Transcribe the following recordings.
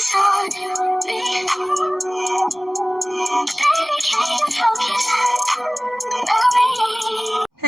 Hey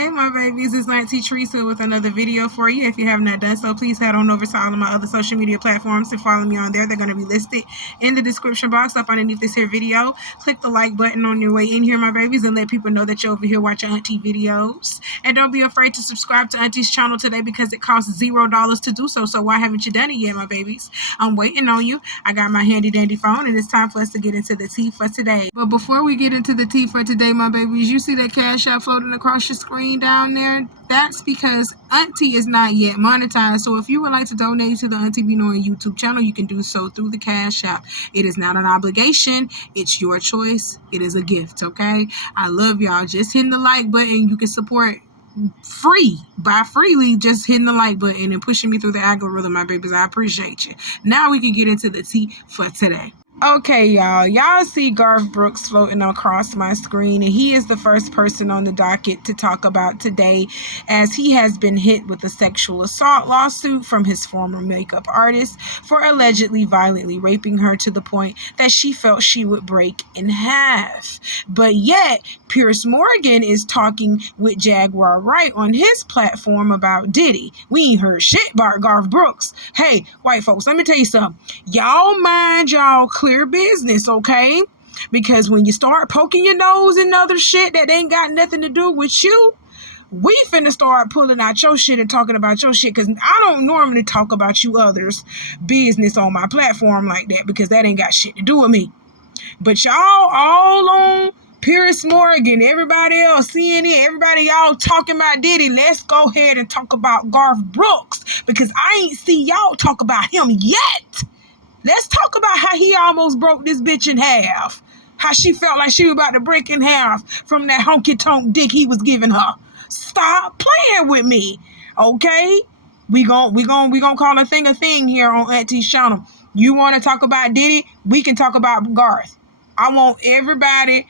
my babies, it's Auntie Trice with another video for you. If you have not done so, please head on over to all of my other social media platforms and follow me on there. They're going to be listed in the description box up underneath this here video. Click the like button on your way in here, my babies, and let people know that you're over here watching Auntie videos. And don't be afraid to subscribe to Auntie's channel today because it costs $0 to do so. So why haven't you done it yet, my babies? I'm waiting on you. I got my handy dandy phone and it's time for us to get into the tea for today. But before we get into the tea for today, my babies, you see that cash app floating across your screen down there? That's because Auntie is not yet monetized. So if you would like to donate to the Auntie Be Knowing YouTube channel, you can do so through the cash app. It is not an obligation. It's your choice. It is a gift, okay? I love y'all. Just hitting the like button. You can support freely just hitting the like button and pushing me through the algorithm, my babies. I appreciate you. Now we can get into the tea for today. Okay, y'all see Garth Brooks floating across my screen, and he is the first person on the docket to talk about today, as he has been hit with a sexual assault lawsuit from his former makeup artist for allegedly violently raping her to the point that she felt she would break in half. But yet, Piers Morgan is talking with Jaguar Wright on his platform about Diddy. We ain't heard shit about Garth Brooks. Hey, white folks, let me tell you something. Y'all mind y'all clear business, okay? Because when you start poking your nose in other shit that ain't got nothing to do with you, we finna start pulling out your shit and talking about your shit, because I don't normally talk about you others' business on my platform like that, because that ain't got shit to do with me. But y'all all on Piers Morgan, everybody else, CNN, everybody y'all talking about Diddy. Let's go ahead and talk about Garth Brooks, because I ain't see y'all talk about him yet. Let's talk about how he almost broke this bitch in half. How she felt like she was about to break in half from that honky-tonk dick he was giving her. Stop playing with me, okay? We gon' call a thing here on Auntie's channel. You want to talk about Diddy? We can talk about Garth. I want everybody,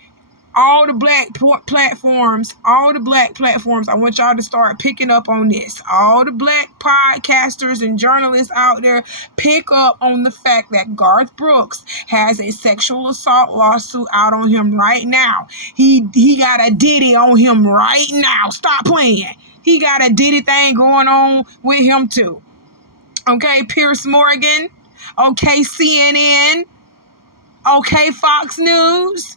all the black platforms, I want y'all to start picking up on this. All the black podcasters and journalists out there, pick up on the fact that Garth Brooks has a sexual assault lawsuit out on him right now. He got a Diddy on him right now. Stop playing. He got a Diddy thing going on with him too. Okay, Piers Morgan. Okay, CNN. Okay, Fox News.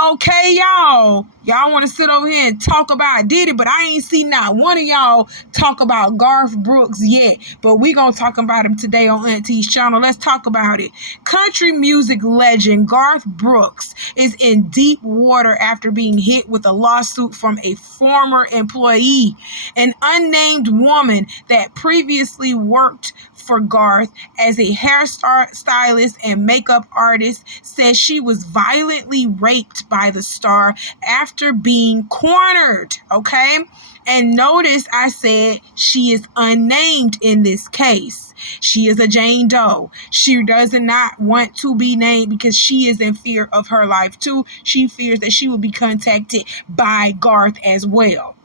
Okay, y'all want to sit over here and talk about Diddy, but I ain't seen not one of y'all talk about Garth Brooks yet. But we gonna talk about him today on Auntie's channel. Let's talk about it. Country music legend Garth Brooks is in deep water after being hit with a lawsuit from a former employee. An unnamed woman that previously worked for Garth as a hairstylist and makeup artist says she was violently raped by the star after being cornered, okay? And notice I said she is unnamed in this case. She is a Jane Doe. She does not want to be named because she is in fear of her life too. She fears that she will be contacted by Garth as well.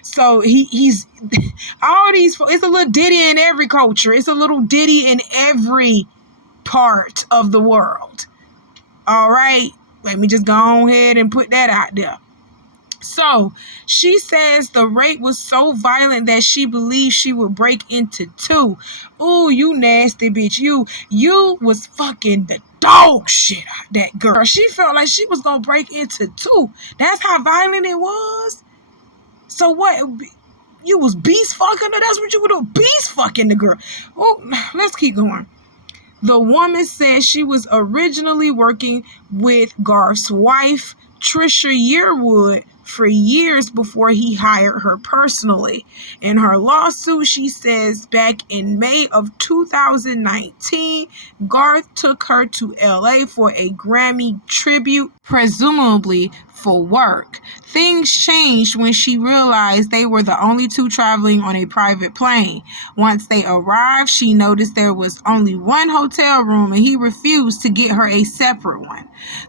So he's all these, it's a little Diddy in every culture. It's a little Diddy in every part of the world. All right. Let me just go ahead and put that out there. So she says the rape was so violent that she believed she would break into two. Ooh, you nasty bitch. You was fucking the dog shit out of that girl. She felt like she was going to break into two. That's how violent it was. So what? You was beast fucking her? That's what you would do, beast fucking the girl. Oh, let's keep going. The woman says she was originally working with Garth's wife, Trice Yearwood, for years before he hired her personally. In her lawsuit, she says back in May of 2019, Garth took her to LA for a Grammy tribute presumably for work. Things changed when she realized they were the only two traveling on a private plane. Once they arrived, she noticed there was only one hotel room and he refused to get her a separate one.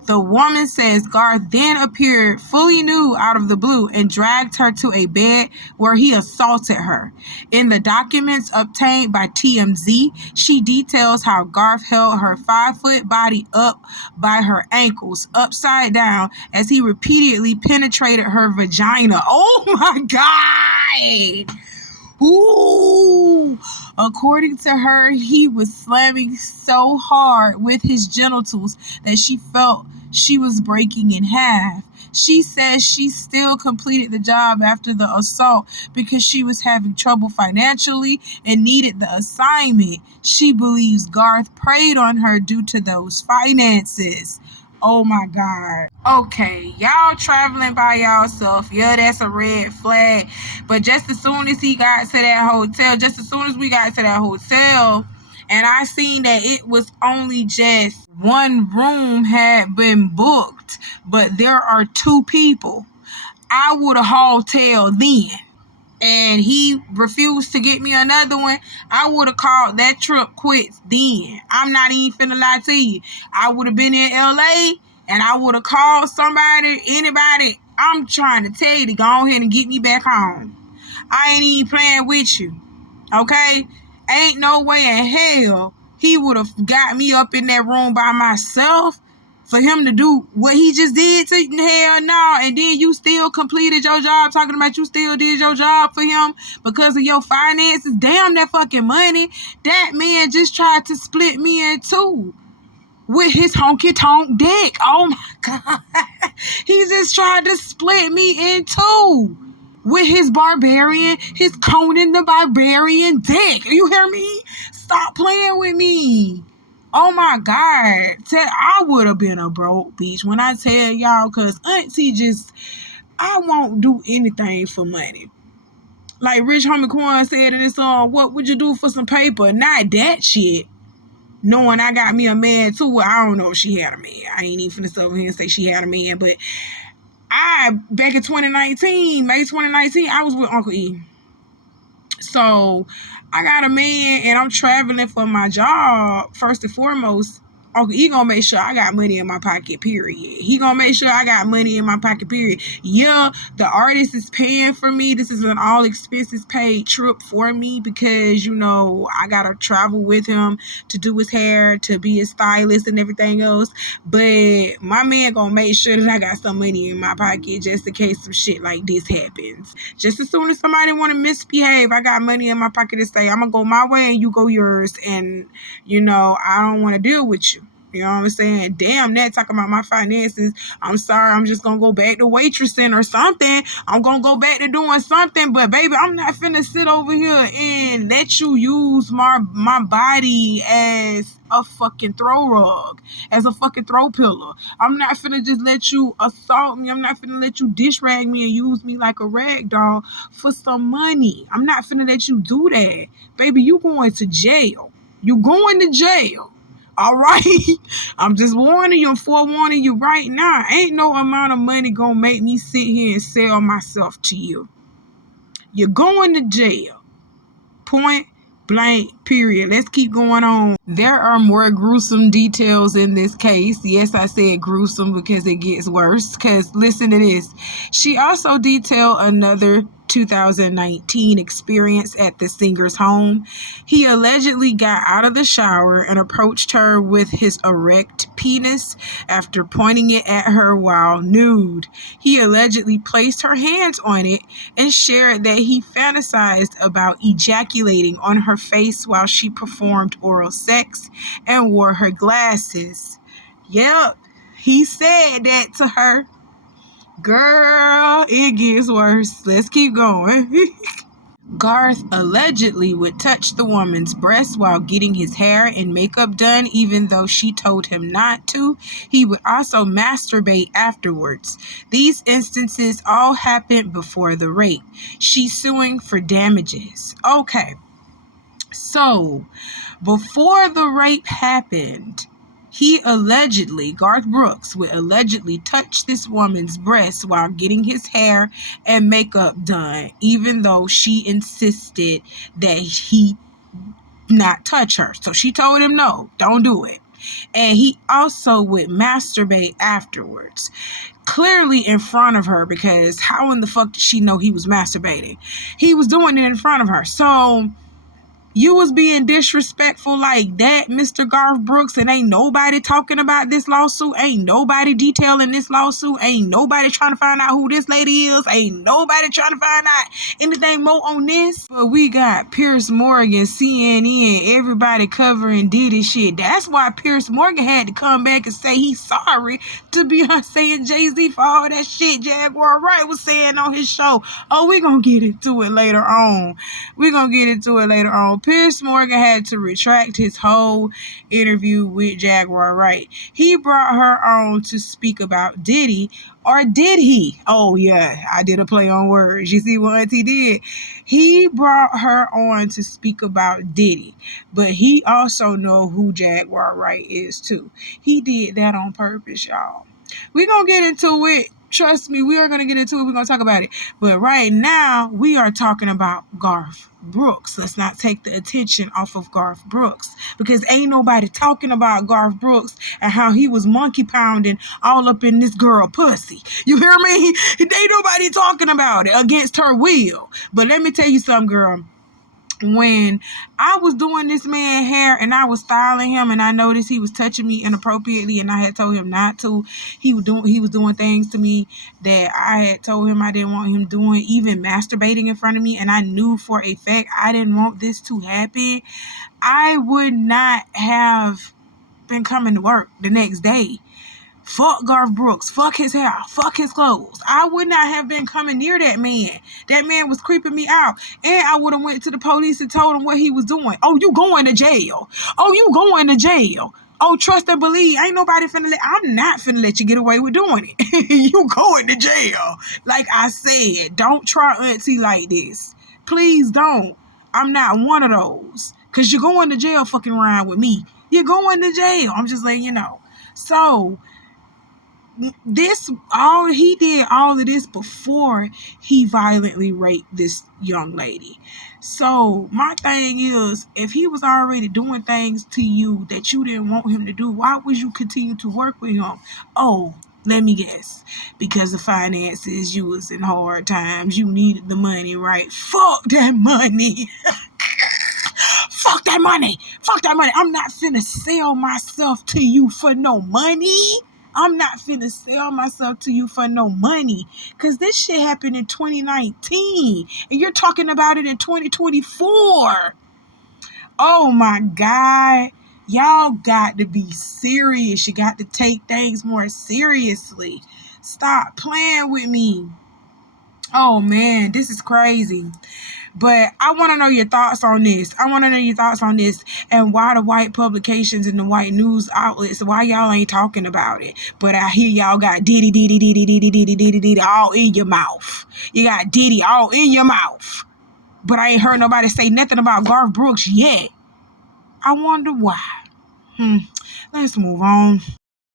The woman says Garth then appeared fully nude out of the blue and dragged her to a bed where he assaulted her. In the documents obtained by TMZ, she details how Garth held her 5-foot body up by her ankles, upside down, as he repeatedly penetrated her vagina. Oh my God! Ooh! According to her, he was slamming so hard with his genitals that she felt she was breaking in half. She says she still completed the job after the assault because she was having trouble financially and needed the assignment. She believes Garth preyed on her due to those finances. Oh my God. Okay, y'all traveling by yourself. Yeah, that's a red flag. But just as soon as we got to that hotel, and I seen that it was only just one room had been booked, but there are 2 people, I would have hotel then. And he refused to get me another one, I would have called that trip quits then. I'm not even finna lie to you. I would have been in LA and I would have called anybody. I'm trying to tell you to go ahead and get me back home. I ain't even playing with you. Okay? Ain't no way in hell he would have got me up in that room by myself for him to do what he just did to hell no. And then you still completed your job, talking about you still did your job for him because of your finances. Damn that fucking money. That man just tried to split me in 2 with his honky tonk dick. Oh my God. He just tried to split me in 2 with his Conan the Barbarian dick. You hear me? Stop playing with me. Oh my God. I would have been a broke bitch when I tell y'all, because Auntie I won't do anything for money. Like Rich Homie Quan said in his song, what would you do for some paper? Not that shit. Knowing I got me a man too. Well, I don't know if she had a man. I ain't even finna sit over here and say she had a man, but back in May 2019, I was with Uncle E. So I got a man and I'm traveling for my job. First and foremost, Uncle E gonna make sure I got money in my pocket, period. He gonna make sure I got money in my pocket, period. Yeah, the artist is paying for me. This is an all expenses paid trip for me because, I gotta travel with him to do his hair, to be his stylist and everything else. But my man gonna make sure that I got some money in my pocket just in case some shit like this happens. Just as soon as somebody wanna misbehave, I got money in my pocket to say, I'm gonna go my way and you go yours. And, I don't want to deal with you. You know what I'm saying? Damn that, talking about my finances. I'm sorry, I'm just going to go back to waitressing or something. I'm going to go back to doing something. But baby, I'm not finna sit over here and let you use my body as a fucking throw rug, as a fucking throw pillow. I'm not finna just let you assault me. I'm not finna let you dish rag me and use me like a rag doll for some money. I'm not finna let you do that. Baby, you going to jail. You going to jail. All right? I'm just warning you and forewarning you right now. Ain't no amount of money gonna make me sit here and sell myself to you. You're going to jail. Point blank, period. Let's keep going on. There are more gruesome details in this case. Yes, I said gruesome because it gets worse. Because listen to this. She also detailed another 2019 experience at the singer's home. He allegedly got out of the shower and approached her with his erect penis after pointing it at her while nude. He allegedly placed her hands on it and shared that he fantasized about ejaculating on her face while she performed oral sex and wore her glasses. Yep, he said that to her. Girl, it gets worse. Let's keep going. Garth allegedly would touch the woman's breast while getting his hair and makeup done, even though she told him not to. He would also masturbate afterwards. These instances all happened before the rape. She's suing for damages. Okay, so before the rape happened, Garth Brooks, would allegedly touch this woman's breast while getting his hair and makeup done, even though she insisted that he not touch her. So she told him, no, don't do it. And he also would masturbate afterwards, clearly in front of her, because how in the fuck did she know he was masturbating? He was doing it in front of her. So you was being disrespectful like that, Mr. Garth Brooks, and ain't nobody talking about this lawsuit. Ain't nobody detailing this lawsuit. Ain't nobody trying to find out who this lady is. Ain't nobody trying to find out anything more on this. But we got Piers Morgan, CNN, everybody covering Diddy shit. That's why Piers Morgan had to come back and say he's sorry to Beyonce and Jay-Z for all that shit Jaguar Wright was saying on his show. Oh, we gonna get into it later on. Piers Morgan had to retract his whole interview with Jaguar Wright. He brought her on to speak about Diddy, or did he? Oh yeah, I did a play on words. You see what Auntie did? He brought her on to speak about Diddy, but he also know who Jaguar Wright is too. He did that on purpose, y'all. We're gonna get into it. Trust me, we are going to get into it. We're going to talk about it. But right now, we are talking about Garth Brooks. Let's not take the attention off of Garth Brooks, because ain't nobody talking about Garth Brooks and how he was monkey pounding all up in this girl pussy. You hear me? Ain't nobody talking about it against her will. But let me tell you something, girl. When I was doing this man's hair and I was styling him and I noticed he was touching me inappropriately and I had told him not to, he was doing things to me that I had told him I didn't want him doing, even masturbating in front of me, and I knew for a fact I didn't want this to happen. I would not have been coming to work the next day. Fuck Garth Brooks. Fuck his hair. Fuck his clothes. I would not have been coming near that man. That man was creeping me out. And I would have went to the police and told him what he was doing. Oh, you going to jail. Oh, you going to jail. Oh, trust and believe. I'm not finna let you get away with doing it. You going to jail. Like I said, don't try Auntie like this. Please don't. I'm not one of those. Because you're going to jail fucking around with me. You're going to jail. I'm just letting you know. So, he did all of this before he violently raped this young lady. So my thing is, if he was already doing things to you that you didn't want him to do, why would you continue to work with him? Oh, let me guess. Because of finances, you was in hard times. You needed the money, right? Fuck that money. Fuck that money. Fuck that money. I'm not finna sell myself to you for no money. I'm not finna sell myself to you for no money. Because this shit happened in 2019. And you're talking about it in 2024. Oh my God. Y'all got to be serious. You got to take things more seriously. Stop playing with me. Oh man, this is crazy. But I want to know your thoughts on this. And why the white publications and the white news outlets, why y'all ain't talking about it. But I hear y'all got Diddy all in your mouth. You got Diddy all in your mouth. But I ain't heard nobody say nothing about Garth Brooks yet. I wonder why. Let's move on.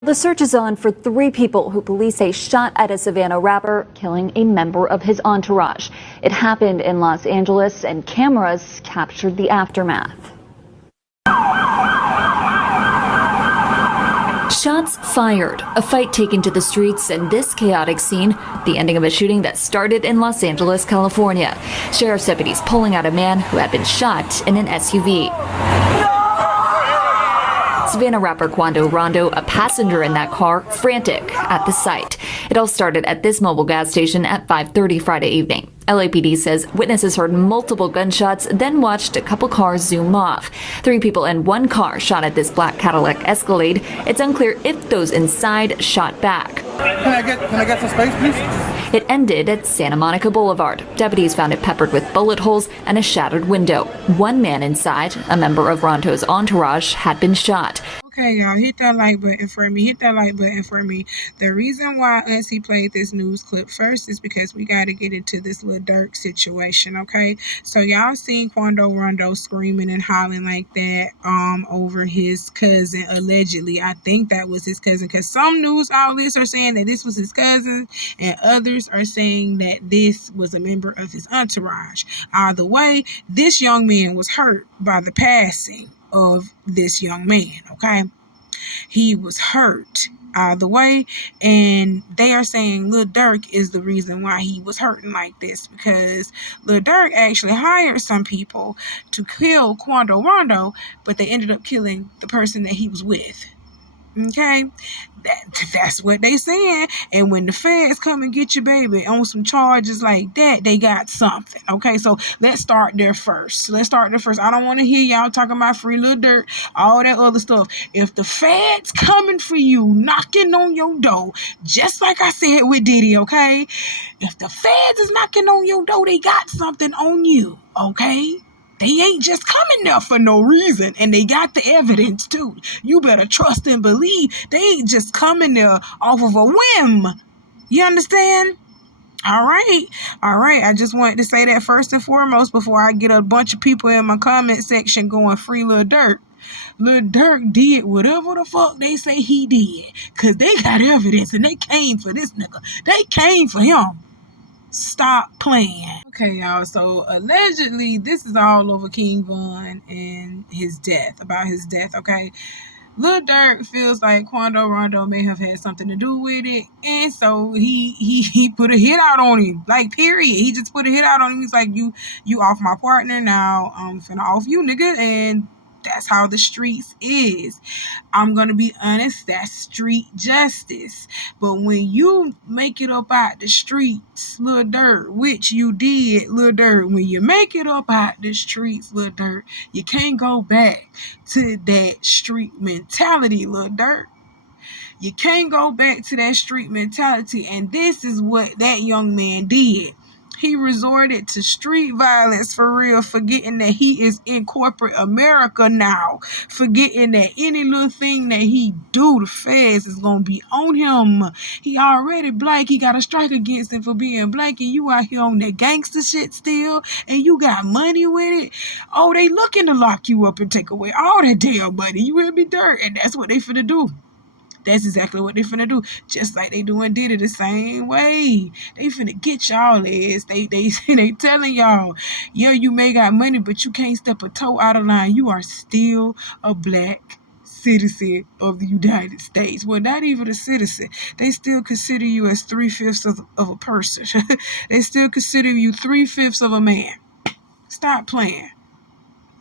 The search is on for 3 people who police say shot at a Savannah rapper, killing a member of his entourage. It happened in Los Angeles, and cameras captured the aftermath. Shots fired, a fight taken to the streets, and this chaotic scene, the ending of a shooting that started in Los Angeles, California. Sheriff's deputies pulling out a man who had been shot in an SUV. Savannah rapper Quando Rondo, a passenger in that car, frantic at the sight. It all started at this mobile gas station at 5:30 Friday evening. LAPD says witnesses heard multiple gunshots, then watched a couple cars zoom off. 3 people in one car shot at this black Cadillac Escalade. It's unclear if those inside shot back. Can I get some space, please? It ended at Santa Monica Boulevard. Deputies found it peppered with bullet holes and a shattered window. One man inside, a member of Rondo's entourage, had been shot. Okay, y'all, hit that like button for me. Hit that like button for me. The reason why Auntie played this news clip first is because we got to get into this little Durk situation, okay? So y'all seen Quando Rondo screaming and hollering like that over his cousin, allegedly. I think that was his cousin, because some news outlets are saying that this was his cousin, and others are saying that this was a member of his entourage. Either way, this young man was hurt by the passing of this young man, okay? He was hurt either way, and they are saying Lil Durk is the reason why he was hurting like this, because Lil Durk actually hired some people to kill Quando Rondo, but they ended up killing the person that he was with. Okay, that's what they saying. And when the feds come and get you, baby, on some charges like that, they got something. Okay, so let's start there first. I don't want to hear y'all talking about free Lil Durk, all that other stuff. If the feds coming for you, knocking on your door, just like I said with Diddy, okay? If the feds is knocking on your door, they got something on you, okay? They ain't just coming there for no reason, and they got the evidence too. You better trust and believe they ain't just coming there off of a whim. You understand? All right. I just wanted to say that first and foremost before I get a bunch of people in my comment section going free Lil Durk. Lil Durk did whatever the fuck they say he did, because they got evidence and they came for this nigga. They came for him. Stop playing. Okay, y'all, so allegedly this is all over King Von and his death, okay? Lil Durk feels like Quando Rondo may have had something to do with it, and so he put a hit out on him, like, period. He just put a hit out on him. He's like, you off my partner, now I'm finna off you, nigga, and that's how the streets is. I'm gonna be honest, that's street justice. But when you make it up out the streets, Lil Durk, which you did, Lil Durk, when you make it up out the streets, Lil Durk, you can't go back to that street mentality, Lil Durk. You can't go back to that street mentality, and this is what that young man did. He resorted to street violence for real, forgetting that he is in corporate America now. Forgetting that any little thing that he do, the feds is going to be on him. He already black. He got a strike against him for being black, and you out here on that gangster shit still, and you got money with it. Oh, they looking to lock you up and take away all that damn money. You will be dirt, and that's what they finna do. That's exactly what they finna do. Just like they doing Diddy the same way. They finna get y'all ass. They telling y'all, yeah, you may got money, but you can't step a toe out of line. You are still a black citizen of the United States. Well, not even a citizen. They still consider you as 3/5 of a person. They still consider you 3/5 of a man. Stop playing.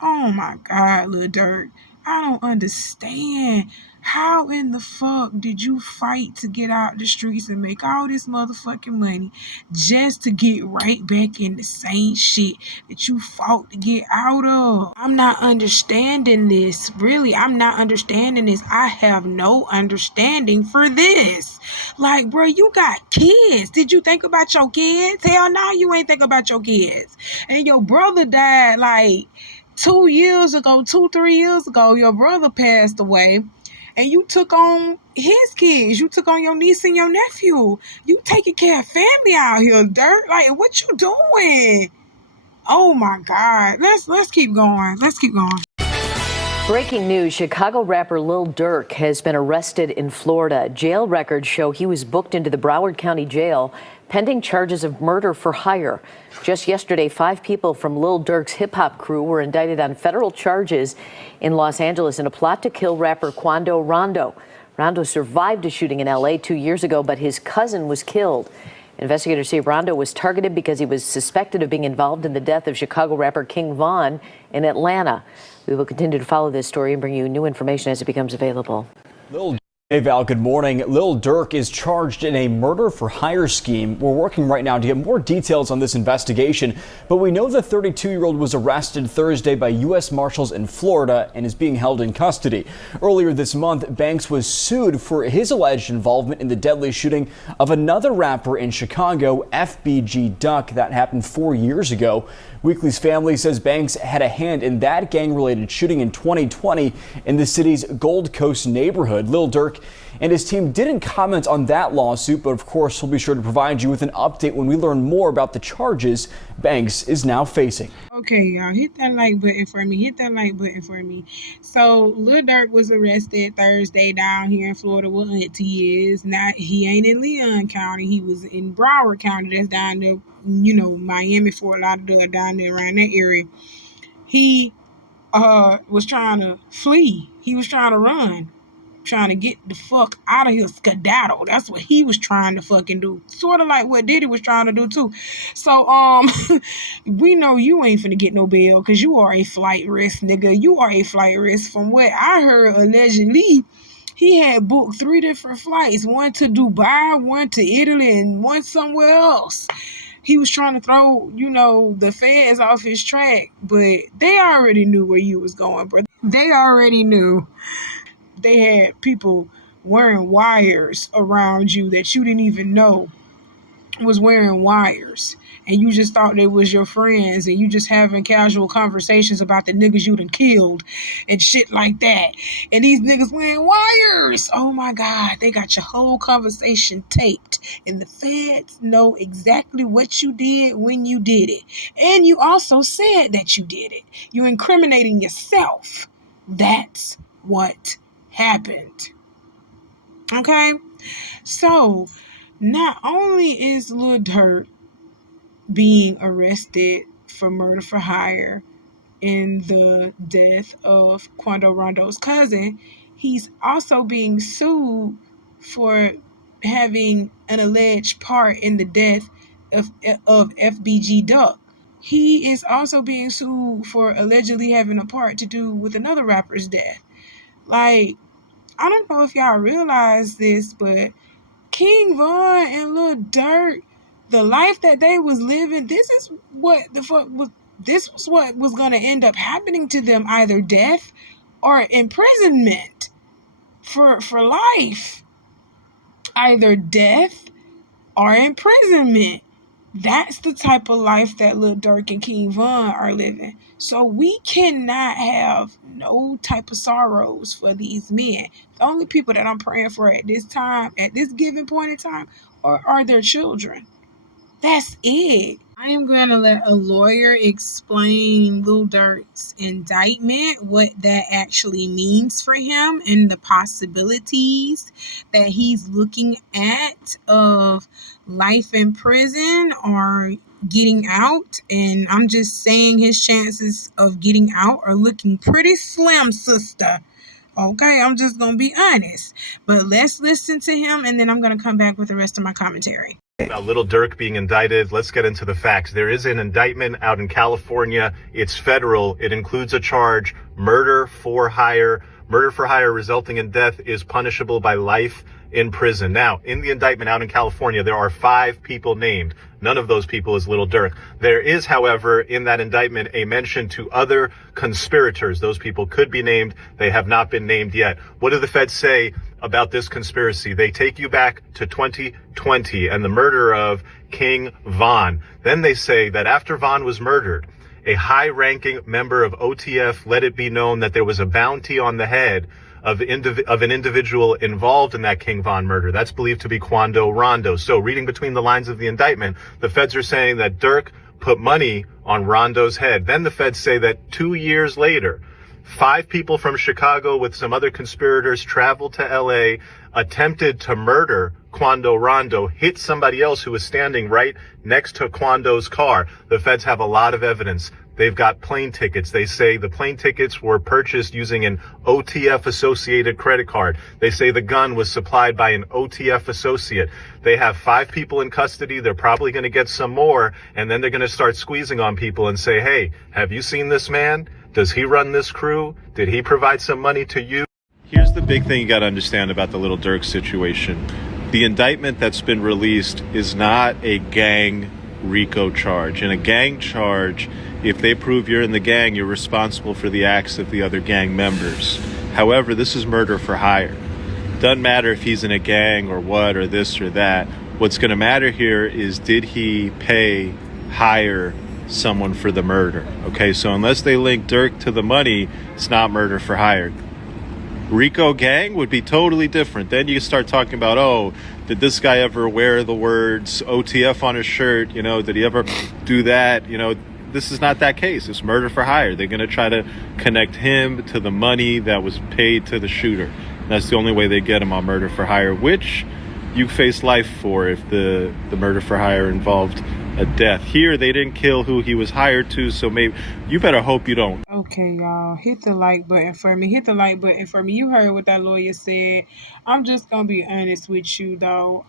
Oh my God, Lil Durk. I don't understand. How in the fuck did you fight to get out the streets and make all this motherfucking money just to get right back in the same shit that you fought to get out of? I'm not understanding this. Really, I'm not understanding this. I have no understanding for this. Like, bro, you got kids. Did you think about your kids? Hell no, you ain't think about your kids. And your brother died like 3 years ago. Your brother passed away. And you took on his kids. You took on your niece and your nephew. You taking care of family out here, Durk. Like, what you doing? Oh my God. Let's keep going. Breaking news, Chicago rapper Lil Durk has been arrested in Florida. Jail records show he was booked into the Broward County Jail pending charges of murder for hire. Just yesterday, 5 people from Lil Durk's hip-hop crew were indicted on federal charges in Los Angeles in a plot to kill rapper Quando Rondo. Rondo survived a shooting in L.A. 2 years ago, but his cousin was killed. Investigators say Rondo was targeted because he was suspected of being involved in the death of Chicago rapper King Von in Atlanta. We will continue to follow this story and bring you new information as it becomes available. Hey Val, good morning. Lil Durk is charged in a murder for hire scheme. We're working right now to get more details on this investigation, but we know the 32-year-old was arrested Thursday by U.S. Marshals in Florida and is being held in custody. Earlier this month, Banks was sued for his alleged involvement in the deadly shooting of another rapper in Chicago, FBG Duck. That happened 4 years ago. Weekly's family says Banks had a hand in that gang-related shooting in 2020 in the city's Gold Coast neighborhood. Lil Durk and his team didn't comment on that lawsuit, but of course we'll be sure to provide you with an update when we learn more about the charges Banks is now facing. Okay, y'all, hit that like button for me. Hit that like button for me. So, Lil Durk was arrested Thursday down here in Florida where Auntie is. Now, he ain't in Leon County. He was in Broward County. That's down there, Miami, Fort Lauderdale, down there around that area. He was trying to flee. He was trying to run. Trying to get the fuck out of here, skedaddle. That's what he was trying to fucking do. Sort of like what Diddy was trying to do too. So, we know you ain't finna get no bail because you are a flight risk, nigga. You are a flight risk. From what I heard, allegedly, he had booked 3 different flights. One to Dubai, one to Italy, and one somewhere else. He was trying to throw, the feds off his track, but they already knew where you was going, bro. They already knew. They had people wearing wires around you that you didn't even know was wearing wires. And you just thought they was your friends and you just having casual conversations about the niggas you done killed and shit like that. And these niggas wearing wires. Oh my God, they got your whole conversation taped. And the feds know exactly what you did when you did it. And you also said that you did it. You're incriminating yourself. That's what happened. Okay? So, not only is Lil Durk being arrested for murder for hire in the death of Quando Rondo's cousin, he's also being sued for having an alleged part in the death of FBG Duck. He is also being sued for allegedly having a part to do with another rapper's death. Like, I don't know if y'all realize this, but King Von and Lil Durk, the life that they was living, this was what was going to end up happening to them, either death or imprisonment for life. Either death or imprisonment. That's the type of life that Lil Durk and King Von are living. So we cannot have no type of sorrows for these men. The only people that I'm praying for at this time, at this given point in time, are their children. That's it. I am going to let a lawyer explain Lil Durk's indictment, what that actually means for him, and the possibilities that he's looking at of life in prison or getting out. And I'm just saying his chances of getting out are looking pretty slim, sister. Okay, I'm just going to be honest. But let's listen to him, and then I'm going to come back with the rest of my commentary. About Lil Durk being indicted, let's get into the facts. There is an indictment out in California. It's federal. It includes a charge, murder for hire. Murder for hire resulting in death is punishable by life in prison. Now, in the indictment out in California, there are 5 people named. None of those people is Lil Durk. There is, however, in that indictment, a mention to other conspirators. Those people could be named. They have not been named yet. What do the feds say about this conspiracy? They take you back to 2020 and the murder of King Von. Then they say that after Von was murdered, a high-ranking member of OTF let it be known that there was a bounty on the head of an individual involved in that King Von murder. That's believed to be Quando Rondo. So reading between the lines of the indictment, the feds are saying that Durk put money on Rondo's head. Then the feds say that 2 years later, 5 people from Chicago with some other conspirators traveled to LA, attempted to murder Quando Rondo, hit somebody else who was standing right next to Quando's car. The feds have a lot of evidence. They've got plane tickets. They say the plane tickets were purchased using an OTF associated credit card. They say the gun was supplied by an OTF associate. They have 5 people in custody. They're probably going to get some more. And then they're going to start squeezing on people and say, hey, have you seen this man? Does he run this crew? Did he provide some money to you? Here's the big thing you got to understand about the little Durk situation. The indictment that's been released is not a gang RICO charge. In a gang charge, if they prove you're in the gang, you're responsible for the acts of the other gang members. However, this is murder for hire. Doesn't matter if he's in a gang or what or this or that. What's going to matter here is, did he hire someone for the murder? Okay, so unless they link Durk to the money, it's not murder for hire. RICO gang would be totally different. Then you start talking about, oh, did this guy ever wear the words OTF on his shirt? You know, did he ever do that? You know, this is not that case. It's murder for hire. They're going to try to connect him to the money that was paid to the shooter. That's the only way they get him on murder for hire, which you face life for if the murder for hire involved a death. Here, they didn't kill who he was hired to, so maybe you better hope you don't. Okay, y'all, hit the like button for me. Hit the like button for me. You heard what that lawyer said. I'm just gonna be honest with you, though.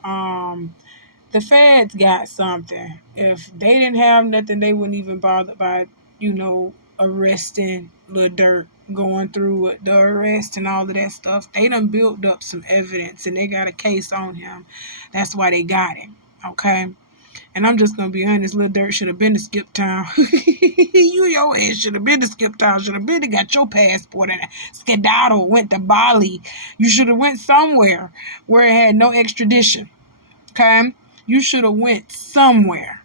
The feds got something. If they didn't have nothing, they wouldn't even bother by, arresting Lil Durk, going through with the arrest and all of that stuff. They done built up some evidence and they got a case on him. That's why they got him. Okay. And I'm just gonna be honest, Lil Durk should have been to Skip Town. Your ass should have been to Skip Town. Should have been to got your passport and skedaddle, went to Bali. You should have went somewhere where it had no extradition. Okay? You should have went somewhere.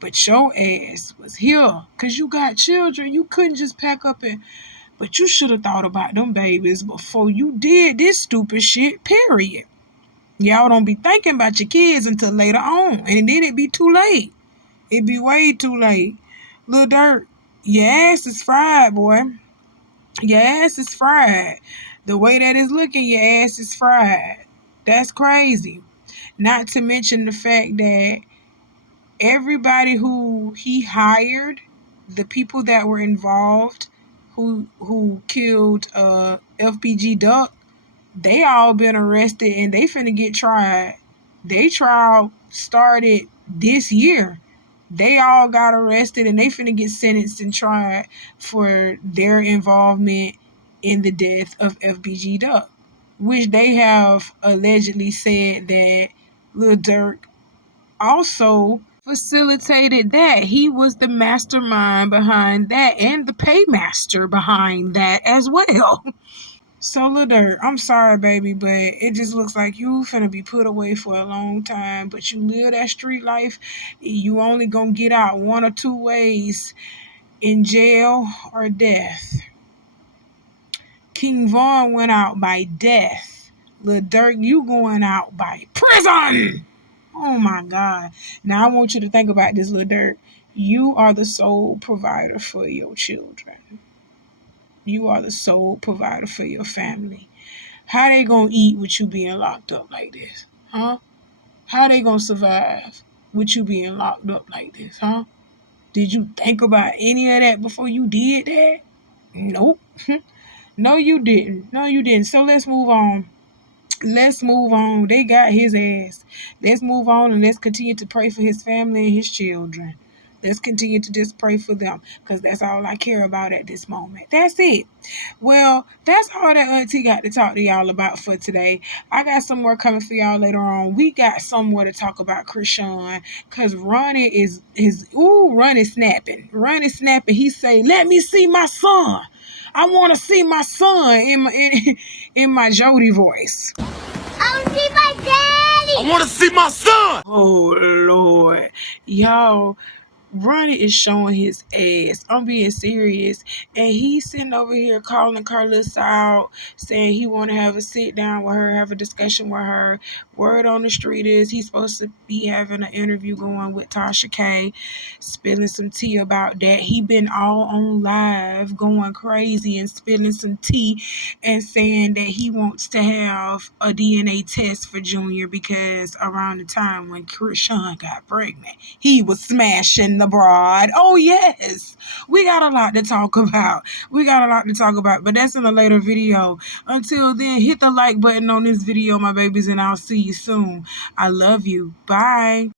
But your ass was here. Cause you got children. You couldn't just pack up and but you should have thought about them babies before you did this stupid shit, period. Y'all don't be thinking about your kids until later on. And then it be too late. It be way too late. Lil Durk, your ass is fried, boy. Your ass is fried. The way that is looking, your ass is fried. That's crazy. Not to mention the fact that everybody who he hired, the people that were involved, who killed FBG Duck, they all been arrested and they finna get tried. They trial started this year. They all got arrested and they finna get sentenced and tried for their involvement in the death of FBG Duck, which they have allegedly said that Lil Durk also facilitated that. He was the mastermind behind that and the paymaster behind that as well. So, Lil Durk, I'm sorry, baby, but it just looks like you finna be put away for a long time. But you live that street life, you only gonna get out one or two ways: in jail or death. King Von went out by death. Lil Durk, you going out by prison! Oh my God. Now I want you to think about this, Lil Durk. You are the sole provider for your children. You are the sole provider for your family. How they gonna eat with you being locked up like this? Huh? How they gonna survive with you being locked up like this? Huh? Did you think about any of that before you did that? Nope. No, you didn't. No, you didn't. So let's move on. Let's move on. They got his ass. Let's move on and let's continue to pray for his family and his children. Let's continue to just pray for them because that's all I care about at this moment. That's it. Well, that's all that Auntie got to talk to y'all about for today. I got some more coming for y'all later on. We got some more to talk about Krishan because Ronnie is snapping. Ronnie snapping. He say, "Let me see my son. I want to see my son," in my Jody voice. I want to see my daddy. I want to see my son. Oh Lord, y'all. Ronnie is showing his ass. I'm being serious. And he's sitting over here calling Carlissa out, saying he want to have a sit down with her, have a discussion with her. Word on the street is he's supposed to be having an interview going with Tasha K, spilling some tea about that. He been all on live going crazy and spilling some tea and saying that he wants to have a DNA test for Junior because around the time when Krishan got pregnant, he was smashing the broad. Oh yes, we got a lot to talk about. But that's in a later video. Until then, hit the like button on this video, my babies, and I'll see you soon. I love you. Bye.